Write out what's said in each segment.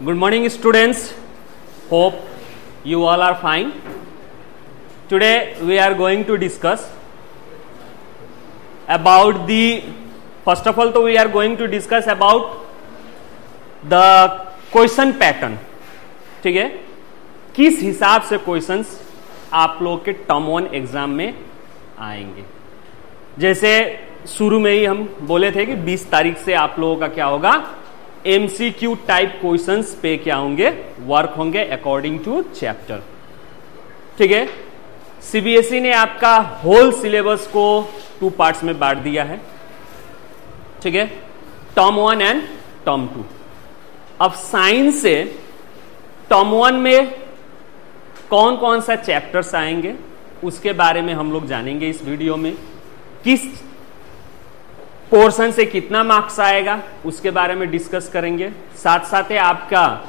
Good morning, students. Hope you all are fine. Today we are going to discuss about the, first of all, we are going to discuss about the question pattern. ठीक है, किस हिसाब से questions आप लोग के term 1 exam में आएंगे. जैसे शुरू में ही हम बोले थे कि 20 तारीख से आप लोगों का क्या होगा, एमसीक्यू टाइप क्वेश्चंस पे क्या होंगे, वर्क होंगे अकॉर्डिंग टू चैप्टर. ठीक है, सीबीएसई ने आपका होल सिलेबस को 2 पार्ट्स में बांट दिया है. ठीक है, टर्म 1 एंड टर्म 2. अब साइंस से टर्म 1 में कौन कौन सा चैप्टर्स आएंगे उसके बारे में हम लोग जानेंगे इस वीडियो में. किस पोर्शन से कितना मार्क्स आएगा उसके बारे में डिस्कस करेंगे. साथ साथ आपका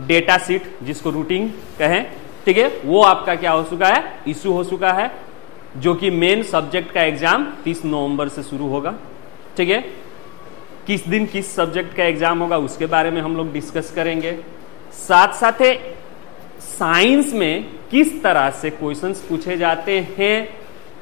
डेटा शीट जिसको रूटीन कहें, ठीक है, वो आपका क्या हो चुका है, इशू हो चुका है, जो कि मेन सब्जेक्ट का एग्जाम 30 नवंबर से शुरू होगा. ठीक है, किस दिन किस सब्जेक्ट का एग्जाम होगा उसके बारे में हम लोग डिस्कस करेंगे. साथ साथ साइंस में किस तरह से क्वेश्चंस पूछे जाते हैं,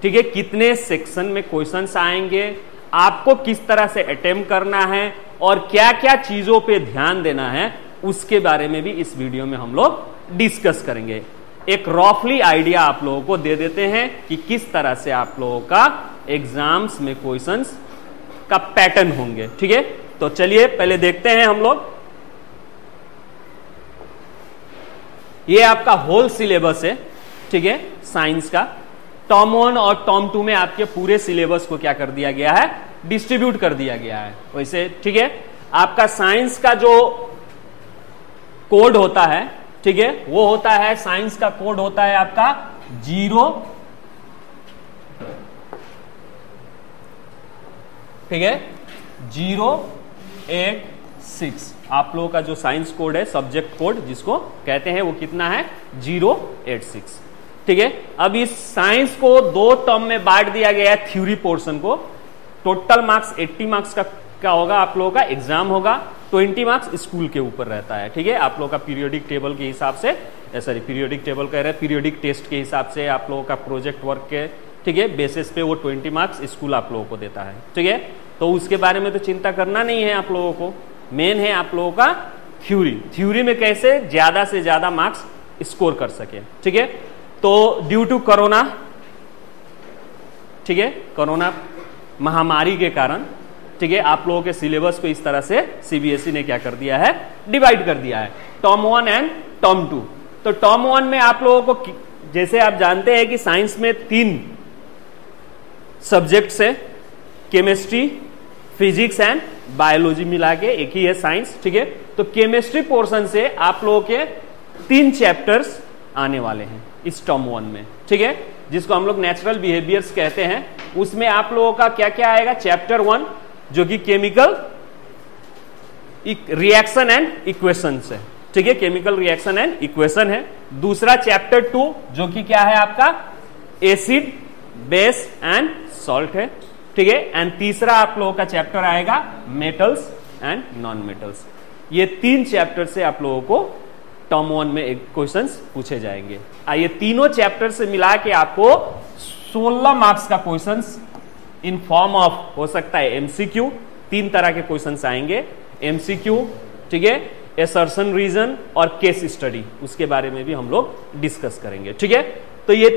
ठीक है, कितने सेक्शन में क्वेश्चंस आएंगे, आपको किस तरह से अटेम्प्ट करना है और क्या क्या चीजों पे ध्यान देना है उसके बारे में भी इस वीडियो में हम लोग डिस्कस करेंगे. एक रफली आइडिया आप लोगों को दे देते हैं कि किस तरह से आप लोगों का एग्जाम्स में क्वेश्चंस का पैटर्न होंगे. ठीक है, तो चलिए पहले देखते हैं हम लोग. ये आपका होल सिलेबस है. ठीक है, साइंस का टर्म 1 और टर्म 2 में आपके पूरे सिलेबस को क्या कर दिया गया है, डिस्ट्रीब्यूट कर दिया गया है. वैसे ठीक है, आपका साइंस का जो कोड होता है, ठीक है, वो होता है, साइंस का कोड होता है आपका 0, ठीक है, 086. आप लोगों का जो साइंस कोड है, सब्जेक्ट कोड जिसको कहते हैं, वो कितना है, 086. ठीक है, अब इस साइंस को 2 टर्म में बांट दिया गया है. थ्योरी पोर्शन को टोटल मार्क्स 80 मार्क्स का क्या होगा, आप लोगों का एग्जाम होगा. 20 मार्क्स स्कूल के ऊपर रहता है. ठीक है, आप लोगों का पीरियोडिक टेबल के हिसाब से, सॉरी पीरियोडिक टेबल कह रहे हैं, पीरियोडिक टेस्ट के हिसाब से आप लोगों का प्रोजेक्ट वर्क के, ठीक है, बेसिस पे वो 20 मार्क्स स्कूल आप लोगों को देता है. ठीक है, तो उसके बारे में तो चिंता करना नहीं है आप लोगों को. मेन है आप लोगों का थ्योरी में कैसे ज्यादा से ज्यादा मार्क्स स्कोर कर सके. ठीक है, तो ड्यू टू कोरोना, ठीक है, कोरोना महामारी के कारण, ठीक है, आप लोगों के सिलेबस को इस तरह से सीबीएसई ने क्या कर दिया है, डिवाइड कर दिया है, टर्म 1 एंड टर्म 2. तो टर्म 1 में आप लोगों को, जैसे आप जानते हैं कि साइंस में 3 सब्जेक्ट्स है, केमिस्ट्री, फिजिक्स एंड बायोलॉजी मिला के एक ही है साइंस. ठीक है, तो केमिस्ट्री पोर्शन से आप लोगों के 3 चैप्टर्स आने वाले हैं इस टर्म 1 में. ठीक है, जिसको हम लोग नेचुरल बिहेवियर्स कहते हैं. उसमें आप लोगों का क्या क्या आएगा, चैप्टर 1 जो कि केमिकल रिएक्शन एंड इक्वेशन है. ठीक है, केमिकल रिएक्शन एंड इक्वेशन है. दूसरा चैप्टर 2 जो कि क्या है आपका, एसिड, बेस एंड सॉल्ट है. ठीक है, एंड तीसरा आप लोगों का चैप्टर आएगा मेटल्स एंड नॉन मेटल्स. ये 3 चैप्टर से आप लोगों को टर्म 1 में क्वेश्चंस पूछे जाएंगे. ये तीनों चैप्टर से मिला के आपको 16 मार्क्स का क्वेश्चंस इन फॉर्म ऑफ हो सकता है एमसीक्यू. 3 तरह के क्वेश्चंस आएंगे, एमसीक्यू, ठीक है, असर्शन रीजन और केस स्टडी. उसके बारे में भी हम लोग डिस्कस करेंगे. ठीक है, तो ये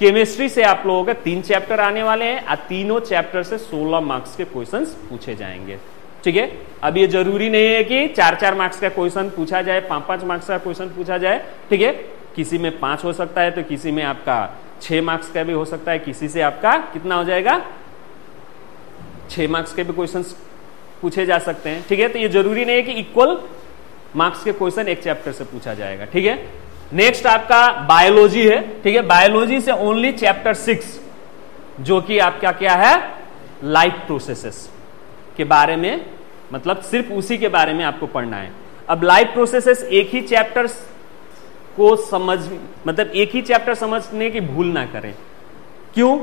केमिस्ट्री से आप लोगों के 3 चैप्टर आने वाले हैं. तीनों चैप्टर से 16 मार्क्स के क्वेश्चंस पूछे जाएंगे. ठीक है, अब ये जरूरी नहीं है कि 4-4 मार्क्स का क्वेश्चन पूछा जाए, 5-5 मार्क्स का क्वेश्चन पूछा जाए. ठीक है, किसी में 5 हो सकता है, तो किसी में आपका 6 मार्क्स का भी हो सकता है, किसी से आपका कितना हो जाएगा, 6 मार्क्स के भी क्वेश्चन पूछे जा सकते हैं. ठीक है, तो ये जरूरी नहीं है कि इक्वल मार्क्स के क्वेश्चन एक चैप्टर से पूछा जाएगा. ठीक है, नेक्स्ट आपका बायोलॉजी है. ठीक है, बायोलॉजी से ओनली चैप्टर 6 जो कि आपका क्या है, लाइफ प्रोसेसेस के बारे में, मतलब सिर्फ उसी के बारे में आपको पढ़ना है. अब लाइफ प्रोसेसेस एक ही चैप्टर को समझ, मतलब एक ही चैप्टर समझने की भूल ना करें. क्यों?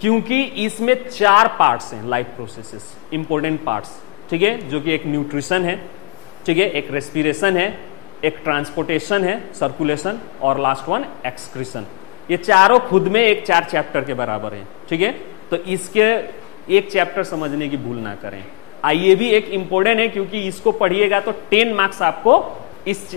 क्योंकि इसमें 4 पार्ट्स हैं लाइफ प्रोसेसेस, इंपॉर्टेंट पार्ट्स. ठीक है, जो कि एक न्यूट्रिशन है, ठीक है, एक रेस्पिरेशन है, एक ट्रांसपोर्टेशन है, सर्कुलेशन, और लास्ट वन एक्सक्रीशन। ये चारों खुद में एक 4 चैप्टर के बराबर है। ठीक है, तो इसके एक चैप्टर समझने की भूल ना करें। ये भी एक इंपॉर्टेंट है क्योंकि इसको पढ़िएगा तो 10 मार्क्स आपको इस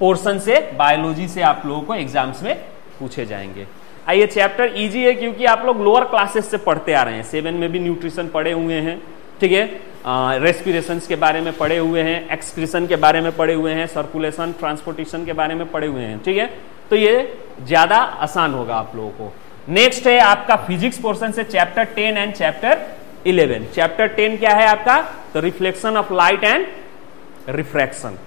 पोर्शन से, बायोलॉजी से आप लोगों को एग्जाम्स में पूछे जाएंगे। ये चैप्टर इजी है क्योंकि आप लोग लोअर क्लासेस से पढ़ते आ रहे हैं। 7 में भी न्यूट्रिशन पढ़े हुए हैं, ठीक है, रेस्पिरेशन के बारे में पढ़े हुए हैं, एक्सक्रीशन के बारे में पढ़े हुए हैं, सर्कुलेशन, ट्रांसपोर्टेशन के बारे में पढ़े हुए हैं। ठीक है, तो ये ज्यादा आसान होगा आप लोगों को। नेक्स्ट है आपका फिजिक्स पोर्शन से चैप्टर 10 एंड चैप्टर 11। चैप्टर 10 क्या है आपका? तो reflection of light and refraction.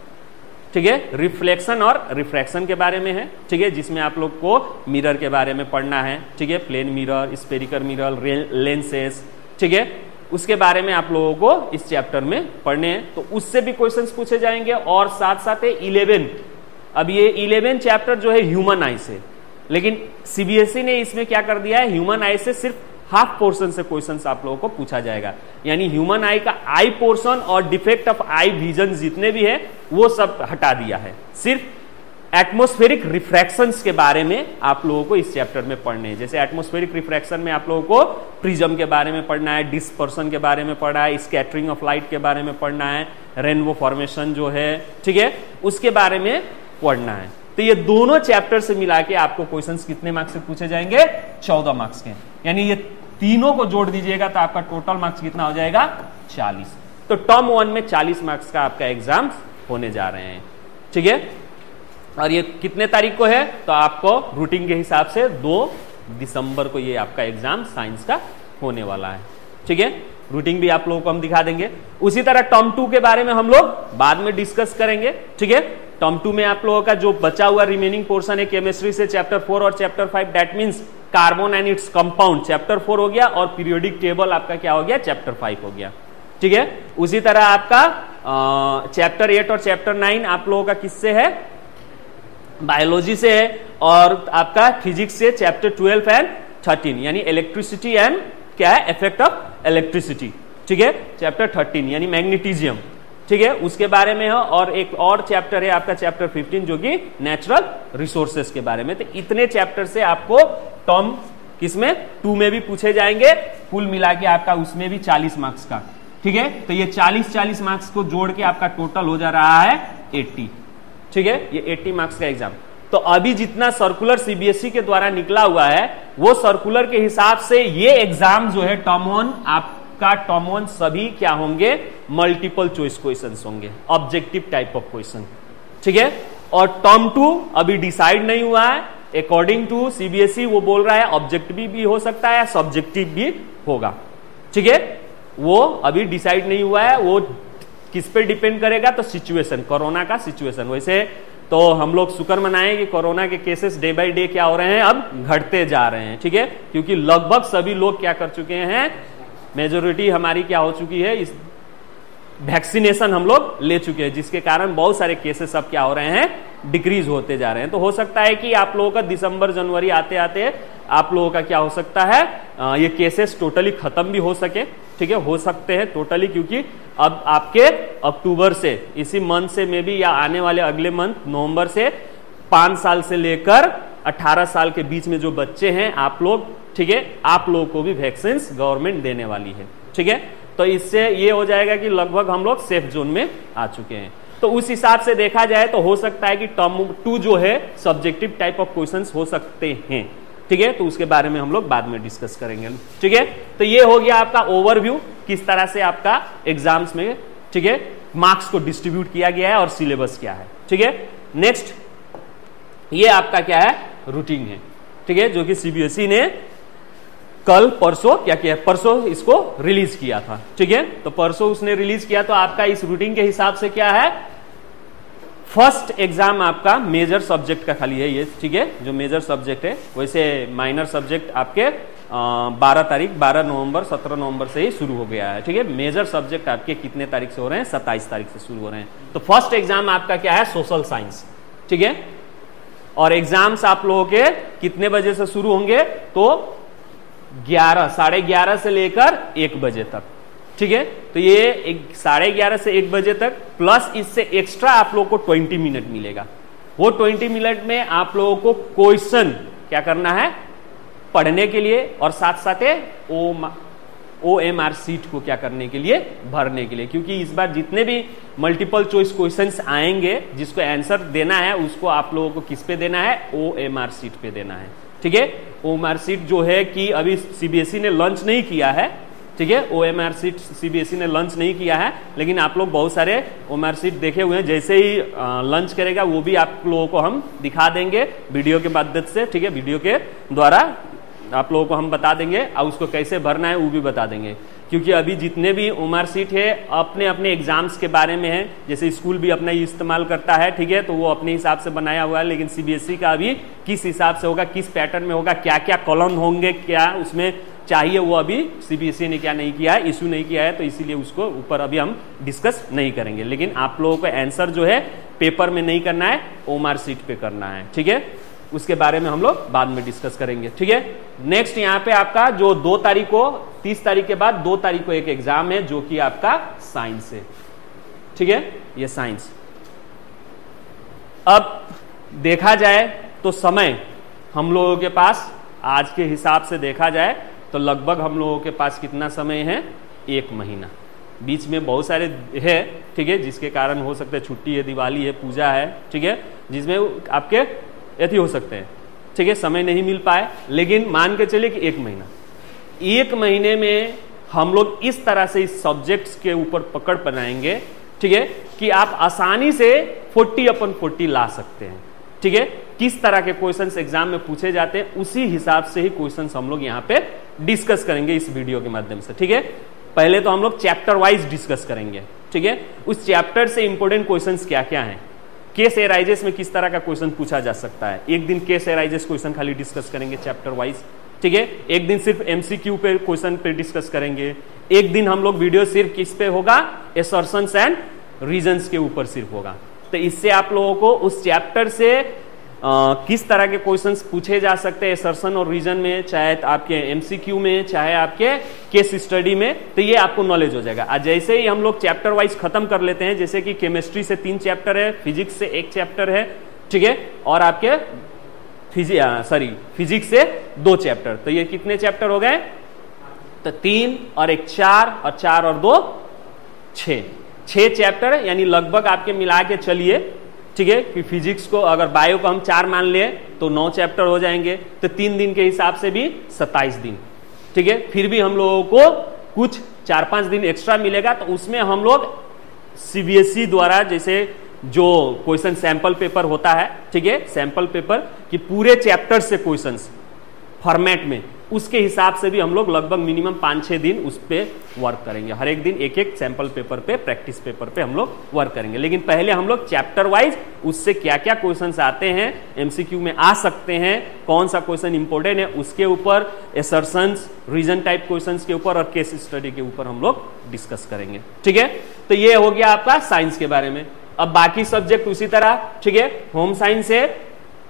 ठीक है, रिफ्लेक्शन और रिफ्रैक्शन के बारे में है। ठीक है, जिसमें आप लोग को मिरर के बारे में पढ़ना है। ठीक है, plane mirror, spherical mirror, lenses, ठीक है, उसके बारे में आप लोगों को इस चैप्टर में पढ़ने हैं। तो उससे भी क्वेश्चंस पूछे जाएंगे। और साथ साथ 11, अब ये 11 चैप्टर जो है ह्यूमन आई से, लेकिन सीबीएसई ने इसमें क्या कर दिया है, ह्यूमन आई से सिर्फ हाफ पोर्शन से क्वेश्चंस आप लोगों को पूछा जाएगा। यानी ह्यूमन आई का आई पोर्शन और डिफेक्ट ऑफ आई विजन जितने भी है वो सब हटा दिया है। सिर्फ एटमॉस्फेरिक रिफ्रैक्शंस के बारे में आप लोगों को इस चैप्टर में पढ़ने हैं। जैसे एटमॉस्फेरिक रिफ्रैक्शन में आप लोगों को प्रिज्म के बारे में पढ़ना है, डिस्पर्सन के बारे में पढ़ना है, स्कैटरिंग ऑफ लाइट के बारे में पढ़ना है, रेनबो फॉर्मेशन जो है, ठीक है, उसके बारे में पढ़ना है। तो ये दोनों चैप्टर से मिला के आपको क्वेश्चंस कितने मार्क्स से पूछे जाएंगे? 14 मार्क्स के। यानी ये तीनों को जोड़ दीजिएगा तो आपका टोटल मार्क्स कितना हो जाएगा? 40। तो टर्म 1 में 40 मार्क्स का आपका एग्जाम होने जा रहे हैं। ठीक है, और ये कितने तारीख को है? तो आपको रूटीन के हिसाब से 2 दिसंबर को ये आपका एग्जाम साइंस का होने वाला है। ठीक है, रूटीन भी आप लोगों को हम दिखा देंगे। उसी तरह टर्म 2 के बारे में हम लोग बाद में डिस्कस करेंगे। ठीक है, टर्म 2 में आप लोगों का जो बचा हुआ रिमेनिंग पोर्शन है केमिस्ट्री से चैप्टर 4 और chapter 5, that means carbon and its compound chapter 4 हो गया, और पीरियोडिक टेबल आपका क्या हो गया? चैप्टर 5 हो गया। ठीक है, उसी तरह आपका चैप्टर 8 और चैप्टर 9 आप लोगों का किससे है? बायोलॉजी से है। और आपका फिजिक्स से चैप्टर 12 एंड 13 यानी इलेक्ट्रिसिटी एंड क्या है? Effect of electricity. ठीक है, चैप्टर 13 यानी मैग्नेटिज्म, ठीक है, उसके बारे में है। और एक और चैप्टर है आपका चैप्टर 15 जो कि नेचुरल रिसोर्सेस के बारे में। तो इतने चैप्टर से आपको टर्म किसमें 2 में भी पूछे जाएंगे, कुल मिला के आपका उसमें भी 40 मार्क्स का। ठीक है, तो ये 40 मार्क्स को जोड़ के आपका टोटल हो जा रहा है 80। ठीक है, ये 80 मार्क्स का एग्जाम। तो अभी जितना सर्कुलर सीबीएसई के द्वारा निकला हुआ है वो सर्कुलर के हिसाब से ये एग्जाम जो है टर्म 1 आपका टर्म 1 सभी क्या होंगे? मल्टीपल चॉइस क्वेश्चंस होंगे, ऑब्जेक्टिव टाइप ऑफ क्वेश्चन। ठीक है, और टर्म 2 अभी डिसाइड नहीं हुआ है। अकॉर्डिंग टू सीबीएसई वो बोल रहा है ऑब्जेक्टिव भी हो सकता है, सब्जेक्टिव भी होगा। ठीक है, वो अभी डिसाइड नहीं हुआ है। वो किस पे डिपेंड करेगा? तो सिचुएशन, कोरोना का सिचुएशन। वैसे तो हम लोग शुक्र मनाएं कि कोरोना के केसेस डे बाय डे क्या हो रहे हैं? अब घटते जा रहे हैं। ठीक है, क्योंकि लगभग सभी लोग क्या कर चुके हैं, मेजोरिटी हमारी क्या हो चुकी है, इस वैक्सीनेशन हम लोग ले चुके हैं, जिसके कारण बहुत सारे केसेस अब क्या हो रहे हैं? डिक्रीज होते जा रहे हैं। तो हो सकता है कि आप लोगों का दिसंबर जनवरी आते आते आप लोगों का क्या हो सकता है, ये केसेस टोटली खत्म भी हो सके। ठीक है, हो सकते हैं टोटली, क्योंकि अब आपके अक्टूबर से, इसी मंथ से में भी, या आने वाले अगले मंथ नवंबर से 5 साल से लेकर 18 साल के बीच में जो बच्चे हैं आप लोग, ठीक है, आप लोगों को भी वैक्सीन गवर्नमेंट देने वाली है। ठीक है, तो इससे ये हो जाएगा कि लगभग हम लोग सेफ जोन में आ चुके हैं। तो उस हिसाब से देखा जाए तो हो सकता है कि टर्म 2 जो है सब्जेक्टिव टाइप ऑफ क्वेश्चंस हो सकते हैं। ठीक है, तो उसके बारे में हम लोग बाद में डिस्कस करेंगे। ठीक है, तो ये हो गया आपका ओवरव्यू, किस तरह से आपका एग्जाम्स में, ठीक है, मार्क्स को डिस्ट्रीब्यूट किया गया है और सिलेबस क्या है। ठीक है, नेक्स्ट ये आपका क्या है? रूटीन है। ठीक है, जो कि सीबीएसई ने कल परसों क्या किया, परसों इसको रिलीज किया था। ठीक है, तो परसों उसने रिलीज किया। तो आपका इस रूटीन के हिसाब से क्या है, फर्स्ट एग्जाम आपका मेजर सब्जेक्ट का खाली है ये। ठीक है, जो मेजर सब्जेक्ट है, वैसे माइनर सब्जेक्ट आपके 12 नवंबर 17 नवंबर से ही शुरू हो गया है। ठीक है, मेजर सब्जेक्ट आपके कितने तारीख से हो रहे हैं? 27 तारीख से शुरू हो रहे हैं। तो फर्स्ट एग्जाम आपका क्या है? Social science. ठीक है, और एग्जाम्स आप लोगों के कितने बजे से शुरू होंगे? तो 11, 11:30 से लेकर 1 बजे तक। ठीक है। तो ये 11:30 से 1 बजे तक, प्लस इससे एक्स्ट्रा आप लोगों को 20 मिनट मिलेगा। वो 20 मिनट में आप लोगों को क्वेश्चन क्या करना है, पढ़ने के लिए, और साथ साथ OMR सीट को क्या करने के लिए, भरने के लिए। क्योंकि इस बार जितने भी मल्टीपल चॉइस क्वेश्चंस आएंगे, जिसको आंसर देना है उसको आप लोगों को किस पे देना है, OMR सीट पे देना है। ठीक है। OMR सीट जो है कि अभी CBSE ने लॉन्च नहीं किया है। ठीक है। OMR सीट CBSE ने लॉन्च नहीं किया है, लेकिन आप लोग बहुत सारे OMR सीट देखे हुए हैं। जैसे ही लॉन्च करेगा वो भी आप लोगों को हम दिखा देंगे वीडियो के मदद से। ठीक है। वीडियो के द्वारा आप लोगों को हम बता देंगे, और उसको कैसे भरना है वो भी बता देंगे। क्योंकि अभी जितने भी OMR सीट है अपने अपने एग्जाम्स के बारे में है, जैसे स्कूल भी अपना इस्तेमाल करता है। ठीक है। तो वो अपने हिसाब से बनाया हुआ है, लेकिन CBSE का अभी किस हिसाब से होगा, किस पैटर्न में होगा, क्या क्या कॉलम होंगे, क्या उसमें चाहिए, वो अभी CBSE ने क्या नहीं किया है, इशू नहीं किया है। तो इसीलिए उसको ऊपर अभी हम डिस्कस नहीं करेंगे। लेकिन आप लोगों को आंसर जो है पेपर में नहीं करना है, OMR सीट पे करना है। ठीक है। उसके बारे में हम लोग बाद में डिस्कस करेंगे। ठीक है। नेक्स्ट यहाँ पे आपका जो 2 तारीख को, 30 तारीख के बाद 2 तारीख को एक एग्जाम है, जो कि आपका साइंस है। ठीक है। ये साइंस। अब देखा जाए तो समय हम लोगों के पास आज के हिसाब से देखा जाए तो लगभग हम लोगों के पास कितना समय है, 1 महीना। बीच में बहुत सारे है। ठीक है। जिसके कारण हो सकता है छुट्टी है, दिवाली है, पूजा है। ठीक है। जिसमें आपके ऐसे हो सकते हैं। ठीक है। समय नहीं मिल पाए, लेकिन मान के चलिए कि 1 महीना, 1 महीने में हम लोग इस तरह से इस सब्जेक्ट्स के ऊपर पकड़ बनाएंगे, ठीक है, कि आप आसानी से 40/40 ला सकते हैं। ठीक है। किस तरह के क्वेश्चंस एग्जाम में पूछे जाते हैं, उसी हिसाब से ही क्वेश्चंस हम लोग यहाँ पे डिस्कस करेंगे इस वीडियो के माध्यम से। ठीक है। पहले तो हम लोग चैप्टर वाइज डिस्कस करेंगे। ठीक है। उस चैप्टर से इंपोर्टेंट क्वेश्चंस क्या क्या हैं, केस एराइजेस में किस तरह का क्वेश्चन पूछा जा सकता है। एक दिन केस एराइजेस क्वेश्चन खाली डिस्कस करेंगे चैप्टर वाइज। ठीक है। एक दिन सिर्फ MCQ पे क्वेश्चन पे डिस्कस करेंगे। एक दिन हम लोग वीडियो सिर्फ किस पे होगा, असर्शंस एंड रीजंस के ऊपर सिर्फ होगा। तो इससे आप लोगों को उस चैप्टर से किस तरह के क्वेश्चंस पूछे जा सकते हैं असर्शन और रीजन में, चाहे आपके MCQ में, चाहे आपके केस स्टडी में, तो ये आपको नॉलेज हो जाएगा। आज जैसे ही हम लोग चैप्टर वाइज खत्म कर लेते हैं, जैसे कि केमिस्ट्री से 3 चैप्टर है, फिजिक्स से 1 चैप्टर है। ठीक है। और आपके फिजिक्स से 2 चैप्टर, तो ये कितने चैप्टर हो गए, तो 3 और 1 4, और 4 और 2 6 चैप्टर, यानी लगभग आपके मिला के चलिए। ठीक है। कि फिजिक्स को अगर बायो को हम 4 मान ले तो 9 चैप्टर हो जाएंगे, तो 3 दिन के हिसाब से भी 27 दिन। ठीक है। फिर भी हम लोगों को कुछ 4-5 दिन एक्स्ट्रा मिलेगा, तो उसमें हम लोग CBSE द्वारा जैसे जो क्वेश्चन सैंपल पेपर होता है, ठीक है, सैंपल पेपर कि पूरे चैप्टर से क्वेश्चंस फॉर्मेट में, उसके हिसाब से भी हम लोग लगभग मिनिमम 5-6 दिन उस पर वर्क करेंगे। हर एक दिन एक सैंपल पेपर पे, प्रैक्टिस पेपर पे हम लोग वर्क करेंगे। लेकिन पहले हम लोग चैप्टर वाइज उससे क्या क्या क्वेश्चंस आते हैं, MCQ में आ सकते हैं, कौन सा क्वेश्चन इंपॉर्टेंट है उसके ऊपर, असर्शंस, रीजन टाइप क्वेश्चंस के ऊपर और केस स्टडी के ऊपर हम लोग डिस्कस करेंगे। ठीक है। तो ये हो गया आपका साइंस के बारे में। अब बाकी सब्जेक्ट उसी तरह। ठीक है। होम साइंस है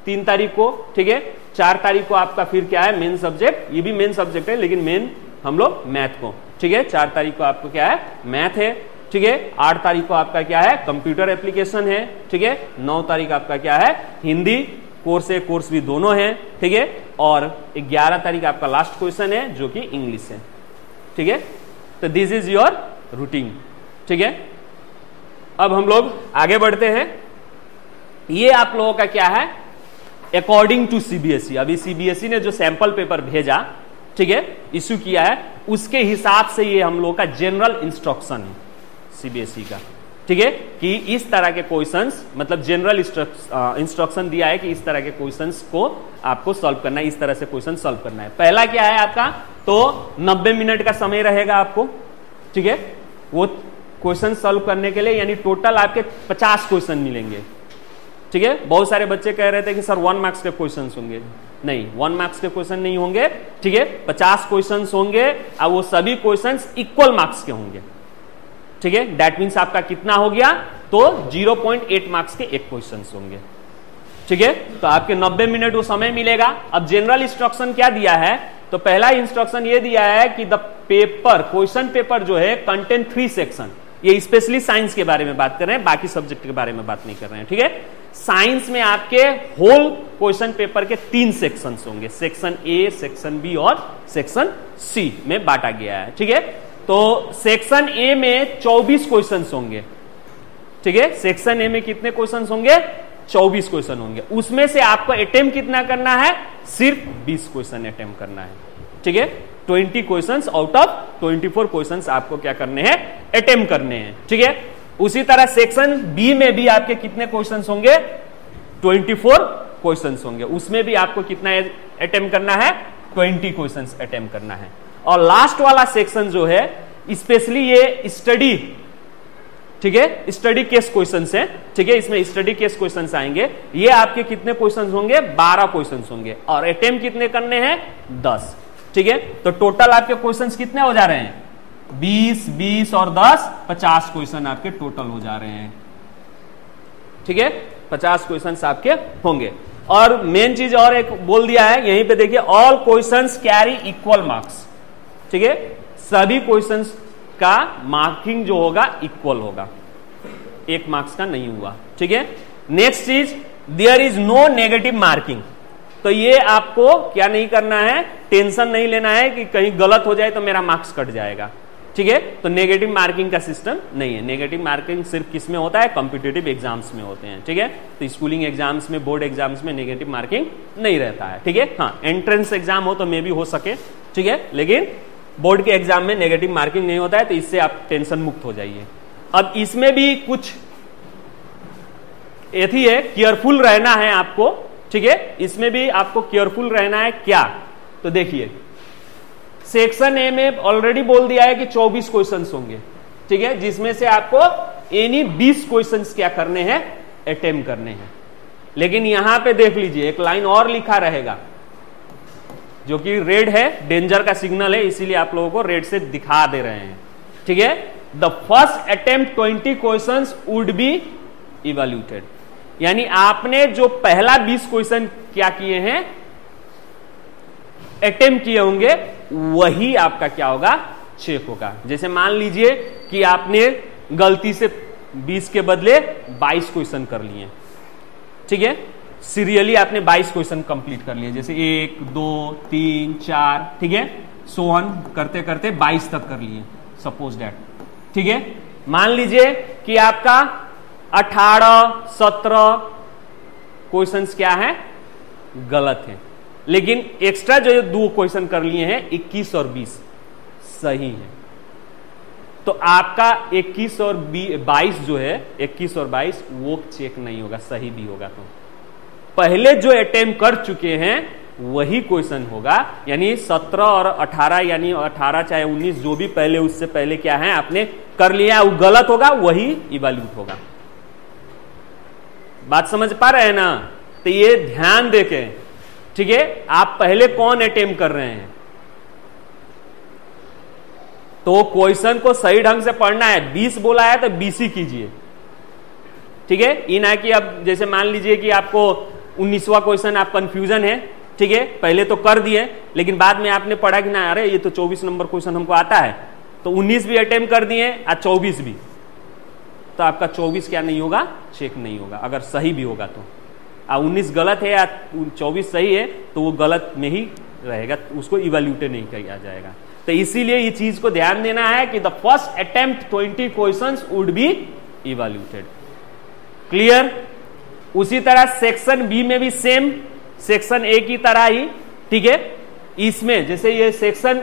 3 तारीख को। ठीक है। 4 तारीख को आपका फिर क्या है, मेन सब्जेक्ट, ये भी मेन सब्जेक्ट है, लेकिन मेन हम लोग मैथ को। ठीक है। 4 तारीख को आपको क्या है, मैथ है। ठीक है। 8 तारीख को आपका क्या है, कंप्यूटर एप्लीकेशन है। ठीक है। 9 तारीख आपका क्या है, हिंदी कोर्स है, कोर्स भी दोनों है। ठीक है। और 11 तारीख आपका लास्ट क्वेश्चन है, जो कि इंग्लिश है। ठीक है। तो दिस इज योर रूटीन। ठीक है। अब हम लोग आगे बढ़ते हैं। ये आप लोगों का क्या है, अकॉर्डिंग टू CBSE। अभी CBSE ने जो सैंपल पेपर भेजा, ठीक है, इश्यू किया है, उसके हिसाब से ये हम लोग का जनरल इंस्ट्रक्शन है CBSE का। ठीक है। कि इस तरह के क्वेश्चंस, मतलब जनरल इंस्ट्रक्शन दिया है कि इस तरह के क्वेश्चंस को आपको सॉल्व करना है, इस तरह से क्वेश्चन सॉल्व करना है। पहला क्या है आपका, तो 90 मिनट का समय रहेगा आपको। ठीक है। वो क्वेश्चन सॉल्व करने के लिए, यानी टोटल आपके 50 क्वेश्चन मिलेंगे। ठीक है। बहुत सारे बच्चे कह रहे थे कि सर 1 मार्क्स के क्वेश्चंस होंगे। नहीं, 1 मार्क्स के क्वेश्चन नहीं होंगे। ठीक है। 50 क्वेश्चंस होंगे, और वो सभी क्वेश्चंस इक्वल मार्क्स के होंगे। ठीक है। दैट मीन्स आपका कितना हो गया, तो 0.8 मार्क्स के एक क्वेश्चंस होंगे। ठीक है। तो आपके 90 मिनट वो समय मिलेगा। अब जनरल इंस्ट्रक्शन क्या दिया है तो पहला इंस्ट्रक्शन ये दिया है कि द पेपर, क्वेश्चन पेपर जो है कंटेन 3 सेक्शन। ये स्पेशली साइंस के बारे में बात कर रहे हैं, बाकी सब्जेक्ट के बारे में बात नहीं कर रहे हैं, ठीक है। साइंस में आपके होल क्वेश्चन पेपर के 3 सेक्शंस होंगे, सेक्शन ए, सेक्शन बी और सेक्शन सी में बांटा गया है, ठीक है। तो सेक्शन ए में 24 क्वेश्चंस होंगे, ठीक है। सेक्शन ए में कितने क्वेश्चंस होंगे? 24 क्वेश्चन होंगे। उसमें से आपको अटेम्प्ट कितना करना है? सिर्फ 20 क्वेश्चन अटेम्प्ट करना है, ठीक है। 20 क्वेश्चंस आउट ऑफ 24 क्वेश्चंस आपको क्या करने हैं? अटेम्प्ट करने हैं, ठीक है। उसी तरह सेक्शन बी में भी आपके कितने क्वेश्चंस होंगे? 24 क्वेश्चंस होंगे। उसमें भी आपको कितना अटेम्प्ट करना है? 20 क्वेश्चंस अटेम्प्ट करना है। और लास्ट वाला सेक्शन जो है स्पेशली ये स्टडी, ठीक है, स्टडी केस क्वेश्चंस है, ठीक है। इसमें स्टडी केस क्वेश्चंस आएंगे। ये आपके कितने क्वेश्चंस होंगे? 12 क्वेश्चंस होंगे। और अटेम्प्ट कितने करने हैं? 10, ठीक है। तो टोटल आपके क्वेश्चंस कितने हो जा रहे हैं? 20, 20 और 10, 50 क्वेश्चन आपके टोटल हो जा रहे हैं, ठीक है। 50 क्वेश्चंस आपके होंगे। और मेन चीज और एक बोल दिया है यहीं पे, देखिए, all questions carry equal marks, ठीक है। सभी क्वेश्चंस का मार्किंग जो होगा इक्वल होगा, 1 मार्क्स का नहीं हुआ, ठीक है। नेक्स्ट चीज, there is no negative marking. तो ये आपको क्या नहीं करना है? टेंशन नहीं लेना है कि कहीं गलत हो जाए तो मेरा मार्क्स कट जाएगा, ठीक है। तो नेगेटिव मार्किंग का सिस्टम नहीं है। नेगेटिव मार्किंग सिर्फ किस में होता है? कॉम्पिटिटिव एग्जाम्स में होते हैं, ठीक है। तो स्कूलिंग एग्जाम्स में, बोर्ड एग्जाम्स में नेगेटिव मार्किंग नहीं रहता है, ठीक है। हाँ, एंट्रेंस एग्जाम हो तो मे भी हो सके, ठीक है, लेकिन बोर्ड के एग्जाम में नेगेटिव मार्किंग नहीं होता है, तो इससे आप टेंशन मुक्त हो जाइए। अब इसमें भी कुछ एथी है, केयरफुल रहना है आपको, ठीक है। इसमें भी आपको केयरफुल रहना है। क्या? तो देखिए, सेक्शन ए में ऑलरेडी बोल दिया है कि 24 क्वेश्चंस होंगे, ठीक है, जिसमें से आपको एनी 20 क्वेश्चंस क्या करने हैं? अटेम्प्ट करने हैं। लेकिन यहां पे देख लीजिए, एक लाइन और लिखा रहेगा जो कि रेड है, डेंजर का सिग्नल है, इसीलिए आप लोगों को रेड से दिखा दे रहे हैं, ठीक है। The first attempt 20 questions would be evaluated. यानी आपने जो पहला 20 क्वेश्चन क्या किए हैं? अटेम्प्ट किए होंगे, वही आपका क्या होगा? चेक होगा। जैसे मान लीजिए कि आपने गलती से 20 के बदले 22 क्वेश्चन कर लिए, ठीक है। सीरियली आपने 22 क्वेश्चन कंप्लीट कर लिए, जैसे 1, 2, 3, 4, ठीक है, सो ऑन करते करते 22 तक कर लिए, सपोज दैट, ठीक है। मान लीजिए कि आपका 18, 17 क्वेश्चंस क्या है? गलत है, लेकिन एक्स्ट्रा जो 2 क्वेश्चन कर लिए हैं 21 और 20 सही है। तो आपका 21 और 22 जो है, 21 और 22 वो चेक नहीं होगा, सही भी होगा। तो पहले जो अटेम्प्ट कर चुके हैं वही क्वेश्चन होगा, यानी 17 और 18, यानी 18 चाहे 19 जो भी पहले, उससे पहले क्या है आपने कर लिया, वो गलत होगा, वही इवैल्यूएट होगा। बात समझ पा रहे हैं ना? तो ये ध्यान देके, ठीक है, आप पहले कौन अटेम्प्ट कर रहे हैं, तो क्वेश्चन को सही ढंग से पढ़ना है। 20 बोला है तो 20 ही कीजिए, ठीक है। ये ना कि अब जैसे मान लीजिए कि आपको 19वां क्वेश्चन आप कंफ्यूजन है, ठीक है, पहले तो कर दिए, लेकिन बाद में आपने पढ़ा कि ना, अरे ये तो 24 नंबर क्वेश्चन हमको आता है, तो 19 भी अटेम्प्ट कर दिए और 24 भी, तो आपका 24 क्या नहीं होगा? चेक नहीं होगा। अगर सही भी होगा तो 19 गलत है या 24 सही है, तो वो गलत में ही रहेगा, उसको इवैल्यूएट नहीं किया जाएगा। तो इसीलिए ये चीज को ध्यान देना है कि the first attempt 20 questions would be evaluated. Clear? उसी तरह सेक्शन बी में भी सेम, सेक्शन ए की तरह ही, ठीक है। इसमें जैसे ये सेक्शन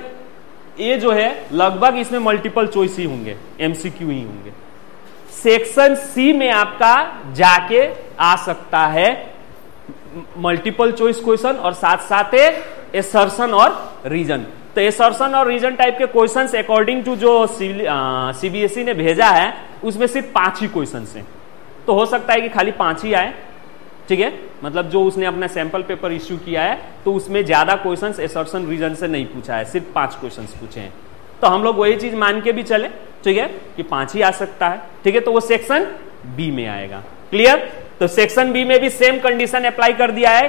ए जो है, लगभग इसमें मल्टीपल चॉइस ही होंगे, एमसीक्यू ही होंगे। सेक्शन सी में आपका जाके आ सकता है मल्टीपल चॉइस क्वेश्चन और साथ साथ एसर्शन और रीजन। तो एसर्शन और रीजन टाइप के क्वेश्चंस अकॉर्डिंग टू जो सीबीएसई ने भेजा है, उसमें सिर्फ 5 ही क्वेश्चंस हैं। तो हो सकता है कि खाली 5 ही आए, ठीक है, मतलब जो उसने अपना सैंपल पेपर इश्यू किया है, तो उसमें ज्यादा क्वेश्चंस एसर्शन रीजन से नहीं पूछा है, सिर्फ 5 क्वेश्चंस पूछे हैं। तो हम लोग वही चीज मान के भी चले, ठीक है, कि 5 ही आ सकता है, ठीक है। तो वो सेक्शन बी में आएगा। क्लियर? तो सेक्शन बी में भी सेम कंडीशन अप्लाई कर दिया है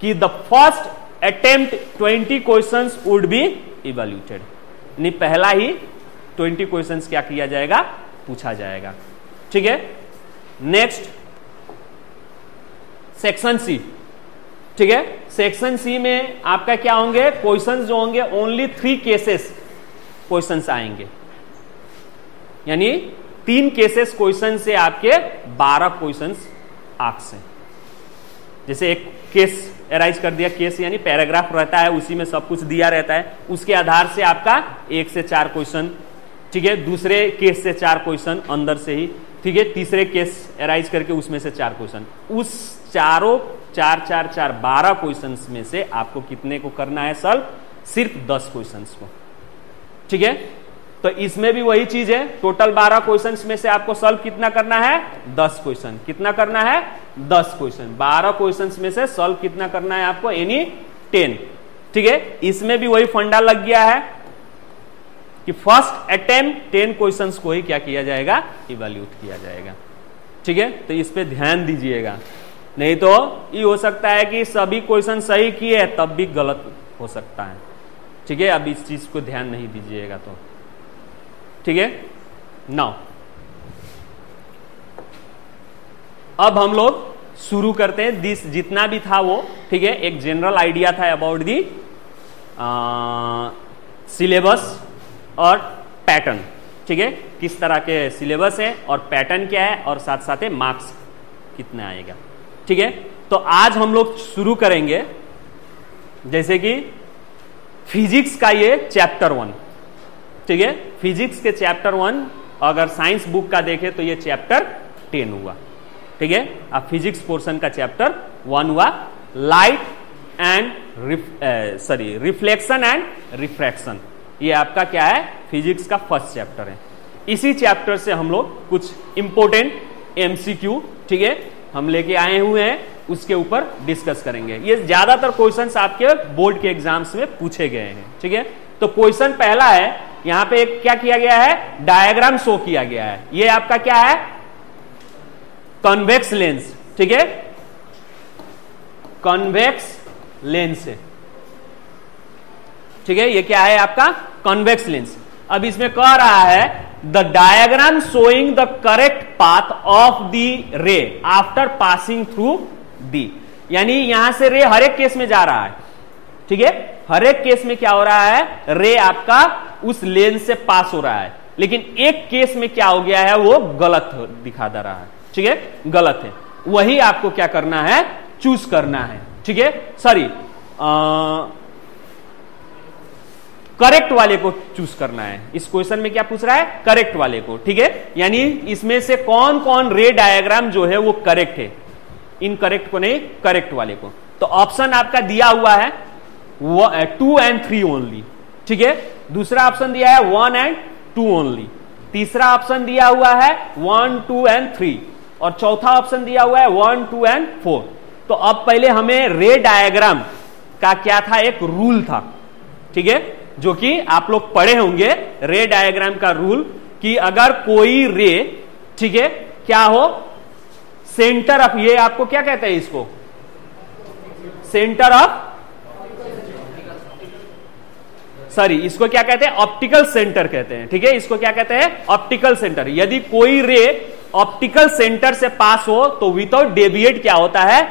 कि the first attempt 20 questions would be evaluated, यानी पहला ही 20 क्वेश्चंस क्या किया जाएगा, पूछा जाएगा। ठीक है, नेक्स्ट सेक्शन सी। ठीक है, सेक्शन सी में आपका क्या होंगे, क्वेश्चंस जो होंगे ओनली 3 केसेस क्वेश्चंस आएंगे, यानी 3 केसेस क्वेश्चन से आपके 12 क्वेश्चंस आर्क्स हैं। जैसे एक केस एराइज कर दिया, केस यानी पैराग्राफ रहता है, उसी में सब कुछ दिया रहता है, उसके आधार से आपका 1 से 4 क्वेश्चन। ठीक है, दूसरे केस से 4 क्वेश्चन अंदर से ही। ठीक है, तीसरे केस एराइज करके उसमें से 4 क्वेश्चन, उस चारों 4 4 4 12 क्वेश्चन में से आपको कितने को करना है सॉल्व, सिर्फ 10 क्वेश्चन को। ठीक है, तो इसमें भी वही चीज है, टोटल 12 क्वेश्चंस में से आपको सॉल्व कितना करना है, 10 क्वेश्चन। कितना करना है, 10 क्वेश्चन। 12 क्वेश्चंस में से सॉल्व कितना करना है आपको, यानी 10। ठीक है, इसमें भी वही फंडा लग गया है कि फर्स्ट अटेम्प्ट 10 क्वेश्चंस को ही क्या किया जाएगा, इवैल्यूएट किया जाएगा। ठीक है, तो इस पे ध्यान दीजिएगा, नहीं तो ये हो सकता है कि सभी क्वेश्चन सही किए तब भी गलत हो सकता है। ठीक है, अब इस चीज को ध्यान नहीं दीजिएगा तो। ठीक है, नाउ अब हम लोग शुरू करते हैं। दिस जितना भी था वो, ठीक है, एक जनरल आइडिया था अबाउट दी सिलेबस और पैटर्न। ठीक है, किस तरह के सिलेबस है और पैटर्न क्या है, और साथ साथ मार्क्स कितना आएगा। ठीक है, तो आज हम लोग शुरू करेंगे जैसे कि फिजिक्स का ये चैप्टर 1। ठीक है, फिजिक्स के चैप्टर 1 अगर साइंस बुक का देखें तो ये चैप्टर 10 हुआ। ठीक है, अब फिजिक्स पोर्शन का चैप्टर 1 हुआ, light and reflection and refraction. ये आपका क्या है, फिजिक्स का फर्स्ट चैप्टर है। इसी चैप्टर से हम लोग कुछ इंपोर्टेंट एमसीक्यू, ठीक है, हम लेके आए हुए हैं, उसके ऊपर डिस्कस करेंगे। ये ज्यादातर क्वेश्चंस आपके बोर्ड के एग्जाम्स में पूछे गए हैं। ठीक है, तो क्वेश्चन पहला है, यहां पे एक क्या किया गया है, डायग्राम शो किया गया है। ये आपका क्या है, कॉन्वेक्स लेंस। ठीक है, कॉन्वेक्स लेंस है। ठीक है, ये क्या है आपका, कॉन्वेक्स लेंस। अब इसमें कह रहा है the diagram showing the correct path of the रे आफ्टर पासिंग थ्रू दी, यानी यहां से रे हर एक केस में जा रहा है। ठीक है, हर एक केस में क्या हो रहा है, रे आपका उस लेंस से पास हो रहा है, लेकिन एक केस में क्या हो गया है, वो गलत दिखा दे रहा है। ठीक है, गलत है, वही आपको क्या करना है, चूज करना है। ठीक है, सॉरी करेक्ट वाले को चूज करना है। इस क्वेश्चन में क्या पूछ रहा है, करेक्ट वाले को। ठीक है, यानी इसमें से कौन कौन रे डायग्राम जो है वो करेक्ट है, इनकरेक्ट को नहीं, करेक्ट वाले को। तो ऑप्शन आपका दिया हुआ है 2 and 3 ओनली। ठीक है, दूसरा ऑप्शन दिया है 1 and 2 ओनली, तीसरा ऑप्शन दिया हुआ है 1, 2 and 3, और चौथा ऑप्शन दिया हुआ है 1, 2 and 4। तो अब पहले हमें रे डायग्राम का क्या था, एक रूल था। ठीक है, जो कि आप लोग पढ़े होंगे, रे डायग्राम का रूल, कि अगर कोई रे, ठीक है, क्या हो, सेंटर ऑफ, ये आपको क्या कहते हैं, इसको सेंटर ऑफ, सॉरी इसको क्या कहते हैं, ऑप्टिकल सेंटर कहते हैं। ठीक है, इसको क्या कहते हैं, ऑप्टिकल सेंटर। यदि कोई रे ऑप्टिकल सेंटर से पास हो तो विदाउट डेविएट क्या होता है,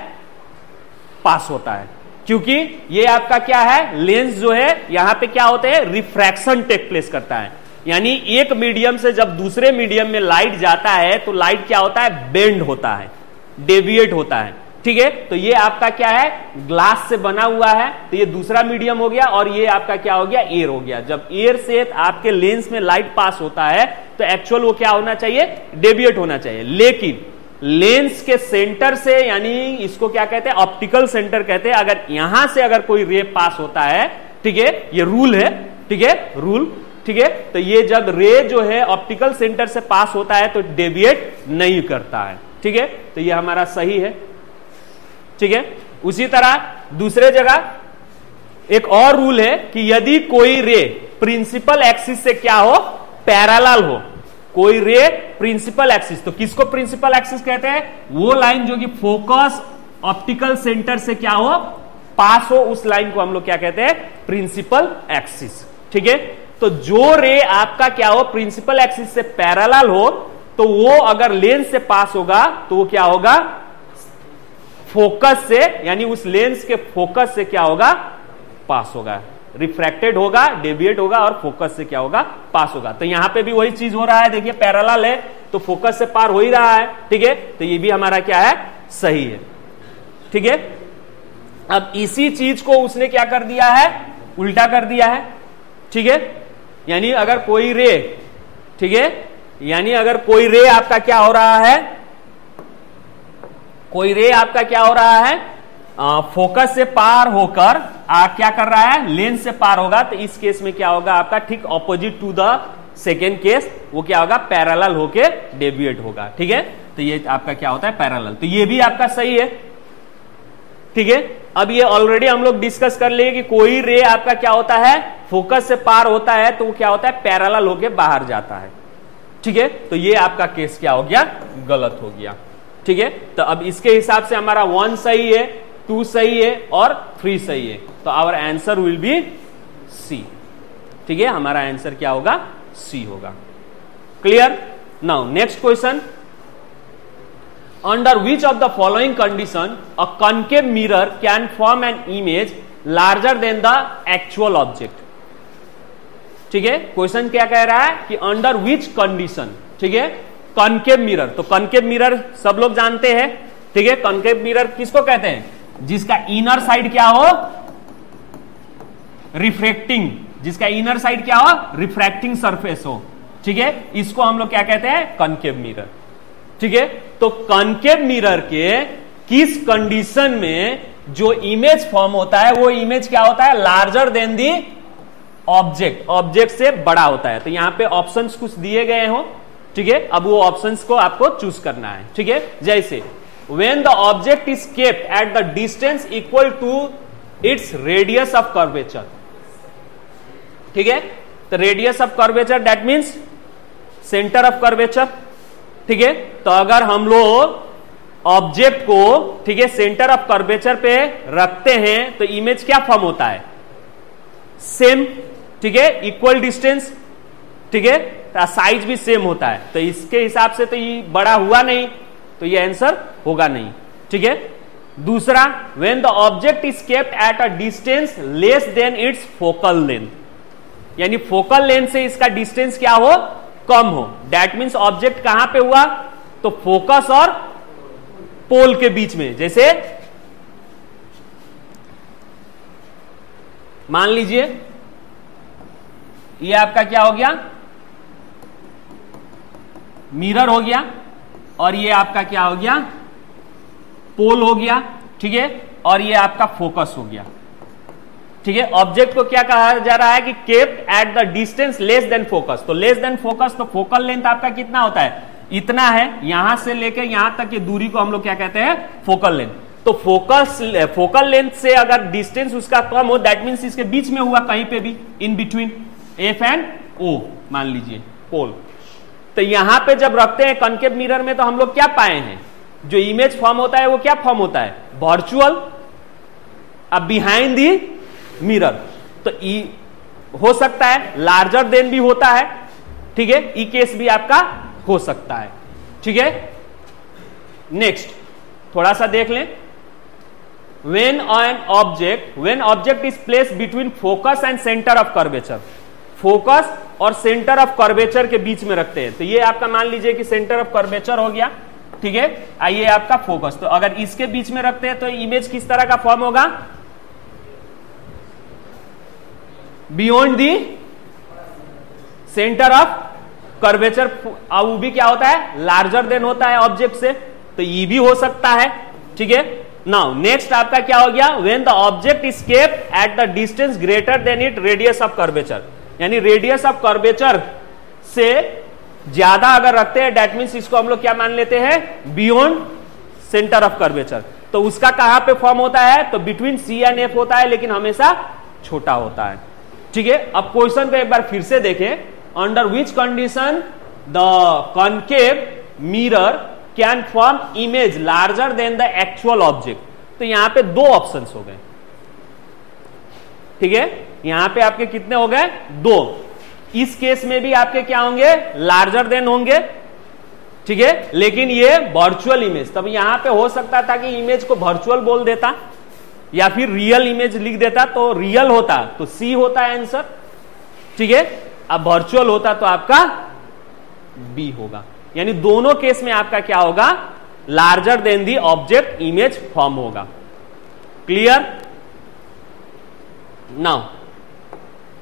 पास होता है, क्योंकि ये आपका क्या है, लेंस जो है यहां पे क्या होता है, रिफ्रैक्शन टेक प्लेस करता है। यानी एक मीडियम से जब दूसरे मीडियम में लाइट जाता है तो लाइट क्या होता है, बेंड होता है, डेविएट होता है। ठीक है, तो ये आपका क्या है, ग्लास से बना हुआ है, तो ये दूसरा मीडियम हो गया, और ये आपका क्या हो गया, एयर हो गया। जब एयर से आपके लेंस में लाइट पास होता है तो एक्चुअल वो क्या होना चाहिए, डेविएट होना चाहिए। लेकिन लेंस के सेंटर से, यानी इसको क्या कहते हैं, ऑप्टिकल सेंटर कहते हैं, अगर यहां से अगर कोई रे पास होता है, ठीक है, ये रूल है। ठीक है, रूल, ठीक है, तो ये जब रे जो है ऑप्टिकल सेंटर से पास होता है तो डेविएट नहीं करता है। ठीक है, तो ये हमारा सही है। ठीक है, उसी तरह दूसरे जगह एक और रूल है कि यदि कोई रे प्रिंसिपल एक्सिस से क्या हो, पैरेलल हो, कोई रे प्रिंसिपल एक्सिस, तो किसको प्रिंसिपल एक्सिस कहते हैं, वो लाइन जो कि फोकस ऑप्टिकल सेंटर से क्या हो, पास हो उस लाइन को हम लोग क्या कहते हैं, प्रिंसिपल एक्सिस। ठीक है, तो जो रे आपका क्या हो, प्रिंसिपल एक्सिस से पैरेलल हो, तो वो अगर लेंस से पास होगा तो वो क्या होगा, फोकस से, यानी उस लेंस के फोकस से क्या होगा, पास होगा, रिफ्रैक्टेड होगा, डेविएट होगा और फोकस से क्या होगा, पास होगा। तो यहां पे भी वही चीज हो रहा है, देखिए पैरेलल है तो फोकस से पार हो ही रहा है। ठीक है, तो ये भी हमारा क्या है, सही है। ठीक है, अब इसी चीज को उसने क्या कर दिया है, उल्टा कर दिया है। ठीक है, यानी अगर कोई रे, ठीक है, यानी अगर कोई रे आपका क्या हो रहा है, कोई रे आपका क्या हो रहा है, फोकस से पार होकर क्या कर रहा है, लेंस से पार होगा, तो इस केस में क्या होगा आपका, ठीक opposite to the second case, वो क्या होगा, पैरेलल होके डेविएट होगा। ठीक है, तो ये आपका क्या होता है, पैरेलल। तो ये भी आपका सही है। ठीक है, अब ये ऑलरेडी हम लोग डिस्कस कर लिए कि कोई रे आपका क्या होता है, फोकस से पार होता है तो वो क्या होता है, पैरेलल होके बाहर जाता है। ठीक है, तो ये आपका केस क्या हो गया, गलत हो गया। ठीक है, तो अब इसके हिसाब से हमारा 1 सही है, 2 सही है और 3 सही है, तो our answer will be C. ठीक है, हमारा आंसर क्या होगा, सी होगा। Clear? Now next question, under which of the following condition a concave mirror can form an image larger than the actual object. ठीक है, क्वेश्चन क्या कह रहा है कि अंडर विच कंडीशन, ठीक है, कॉन्केव मिरर, तो कॉन्केव मिरर सब लोग जानते हैं। ठीक है, कॉन्केव मिरर किसको कहते हैं, जिसका इनर साइड क्या हो, रिफ्रैक्टिंग, जिसका इनर साइड क्या हो, रिफ्रैक्टिंग सरफेस हो। ठीक है, इसको हम लोग क्या कहते हैं, कॉन्केव मिरर। ठीक है, तो कॉन्केव मिरर के किस कंडीशन में जो इमेज फॉर्म होता है, वो इमेज क्या होता है, larger than the object, object से बड़ा होता है। तो यहां पे ऑप्शंस कुछ दिए गए हो। ठीक है, अब वो ऑप्शंस को आपको चूज करना है। ठीक है, जैसे when the object is kept at the distance equal to its radius of curvature। ठीक है, तो radius of curvature that means centre of curvature. ठीक है, तो अगर हम लोग ऑब्जेक्ट को, ठीक है, सेंटर ऑफ कर्वेचर पे रखते हैं तो इमेज क्या फॉर्म होता है, सेम। ठीक है, इक्वल डिस्टेंस। ठीक है, साइज भी सेम होता है, तो इसके हिसाब से तो ये बड़ा हुआ नहीं, तो ये आंसर होगा नहीं। ठीक है, दूसरा, when the object is kept at a distance less than it's focal length, यानी फोकल लेंथ से इसका डिस्टेंस क्या हो, कम हो, दैट मीन्स ऑब्जेक्ट कहां पे हुआ, तो फोकस और पोल के बीच में। जैसे मान लीजिए ये आपका क्या हो गया, मिरर हो गया, और ये आपका क्या हो गया, पोल हो गया। ठीक है, और ये आपका फोकस हो गया। ठीक है, ऑब्जेक्ट को क्या कहा जा रहा है कि kept at the distance less than focus, तो लेस देन फोकस, तो फोकल लेंथ आपका कितना होता है, इतना है, यहां से लेकर यहां तक की दूरी को हम लोग क्या कहते हैं, फोकल लेंथ। तो फोकल लेंथ से अगर डिस्टेंस उसका कम हो, दैट मीन्स इसके बीच में हुआ, कहीं पे भी इन बिटवीन एफ एंड ओ, मान लीजिए पोल। तो यहां पे जब रखते हैं कॉन्केव मिरर में, तो हम लोग क्या पाए हैं, जो इमेज फॉर्म होता है वो क्या फॉर्म होता है, वर्चुअल, अब बिहाइंड दी मिरर। तो ई हो सकता है, लार्जर देन भी होता है। ठीक है, ई केस भी आपका हो सकता है। ठीक है, नेक्स्ट थोड़ा सा देख लें, when object is placed between focus and center of curvature, focus और सेंटर ऑफ कर्वेचर के बीच में रखते हैं। तो ये आपका मान लीजिए कि सेंटर ऑफ कर्वेचर हो गया। ठीक है, आइए आपका फोकस, तो अगर इसके बीच में रखते हैं तो इमेज किस तरह का फॉर्म होगा, beyond the centre of curvature, वो भी क्या होता है, लार्जर देन होता है ऑब्जेक्ट से, तो ये भी हो सकता है। ठीक है, नाउ नेक्स्ट आपका क्या हो गया, when the object is kept at the distance greater than it radius of curvature, यानी रेडियस ऑफ कर्वेचर से ज्यादा अगर रखते हैं, दैट मीन्स इसको हम लोग क्या मान लेते हैं, बियॉन्ड सेंटर ऑफ कर्वेचर। तो उसका कहां पे फॉर्म होता है, तो बिटवीन सी एंड एफ होता है, लेकिन हमेशा छोटा होता है। ठीक है, अब क्वेश्चन को एक बार फिर से देखें, under which condition the concave mirror can form image larger than the actual object. तो यहां पे दो ऑप्शंस हो गए। ठीक है, यहां पे आपके कितने हो गए 2। इस केस में भी आपके क्या होंगे लार्जर देन होंगे, ठीक है, लेकिन ये वर्चुअल इमेज, तब यहां पे हो सकता था कि इमेज को वर्चुअल बोल देता या फिर रियल इमेज लिख देता, तो रियल होता तो सी होता है आंसर, ठीक है। अब वर्चुअल होता तो आपका बी होगा, यानी दोनों केस में आपका क्या होगा larger than the object image form होगा। Clear? Now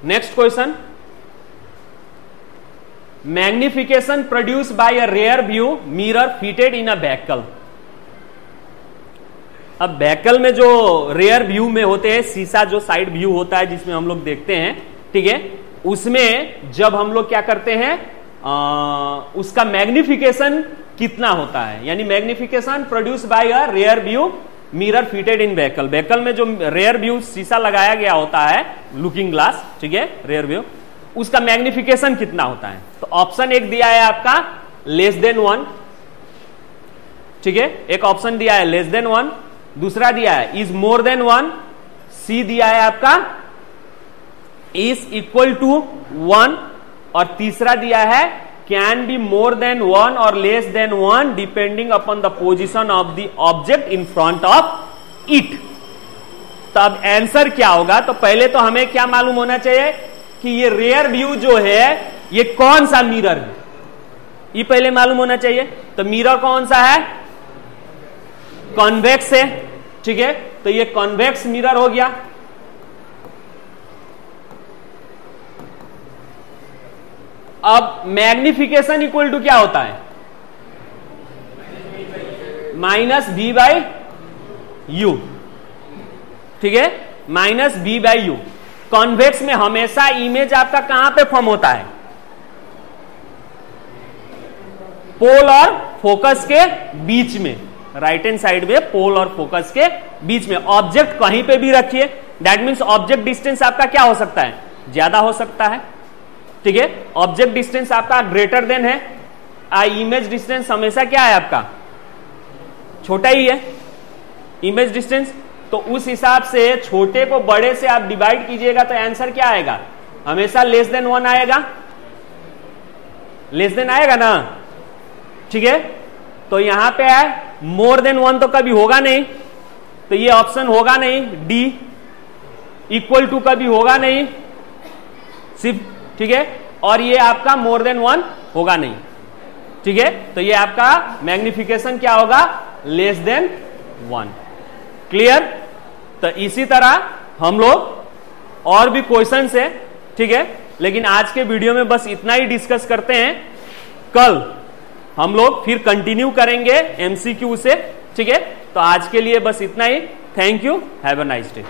next question, magnification produce by a rear view mirror fitted in a vehicle. अब व्हीकल में जो रेयर व्यू में होते हैं, शीशा जो साइड व्यू होता है जिसमें हम लोग देखते हैं, ठीक है, उसमें जब हम लोग क्या करते हैं उसका मैग्निफिकेशन कितना होता है, यानी magnification produce by a rear view mirror fitted in vehicle. Vehicle में जो रेयर व्यू शीशा लगाया गया होता है, लुकिंग ग्लास, ठीक है, रेयर व्यू, उसका मैग्निफिकेशन कितना होता है। तो ऑप्शन एक दिया है आपका लेस देन 1, ठीक है, एक ऑप्शन दिया है लेस देन 1, दूसरा दिया है इज मोर देन 1, सी दिया है आपका इज इक्वल टू 1, और तीसरा दिया है कैन बी मोर देन 1 और less than 1 depending upon the position of the object in front of it. तो अब आंसर क्या होगा, तो पहले तो हमें क्या मालूम होना चाहिए कि ये रेयर व्यू जो है ये कौन सा मिरर है, ये पहले मालूम होना चाहिए। तो मिरर कौन सा है, कॉन्वेक्स है, ठीक है, तो ये कॉन्वेक्स मिरर हो गया। अब मैग्निफिकेशन इक्वल टू क्या होता है, माइनस बी बाई यू, ठीक है, minus b by u. Convex में हमेशा इमेज आपका कहां पे फॉर्म होता है, पोल और फोकस के बीच में, राइट हैंड साइड में पोल और फोकस के बीच में। ऑब्जेक्ट कहीं पे भी रखिए, दैट मीन्स ऑब्जेक्ट डिस्टेंस आपका क्या हो सकता है, ज्यादा हो सकता है, ठीक है, ऑब्जेक्ट डिस्टेंस आपका ग्रेटर देन है, इमेज डिस्टेंस हमेशा क्या है आपका छोटा ही है इमेज डिस्टेंस। तो उस हिसाब से छोटे को बड़े से आप डिवाइड कीजिएगा तो आंसर क्या आएगा, हमेशा लेस देन 1 आएगा, लेस देन आएगा ना, ठीक है। तो यहां पे है मोर देन 1 तो कभी होगा नहीं, तो ये ऑप्शन होगा नहीं, डी। इक्वल टू कभी होगा नहीं सिर्फ, ठीक है, और ये आपका मोर देन 1 होगा नहीं, ठीक है। तो ये आपका मैग्निफिकेशन क्या होगा, लेस देन 1। क्लियर? तो इसी तरह हम लोग और भी क्वेश्चंस है, ठीक है, लेकिन आज के वीडियो में बस इतना ही डिस्कस करते हैं। कल हम लोग फिर कंटिन्यू करेंगे एमसीक्यू से, ठीक है। तो आज के लिए बस इतना ही। Thank you, have a nice day.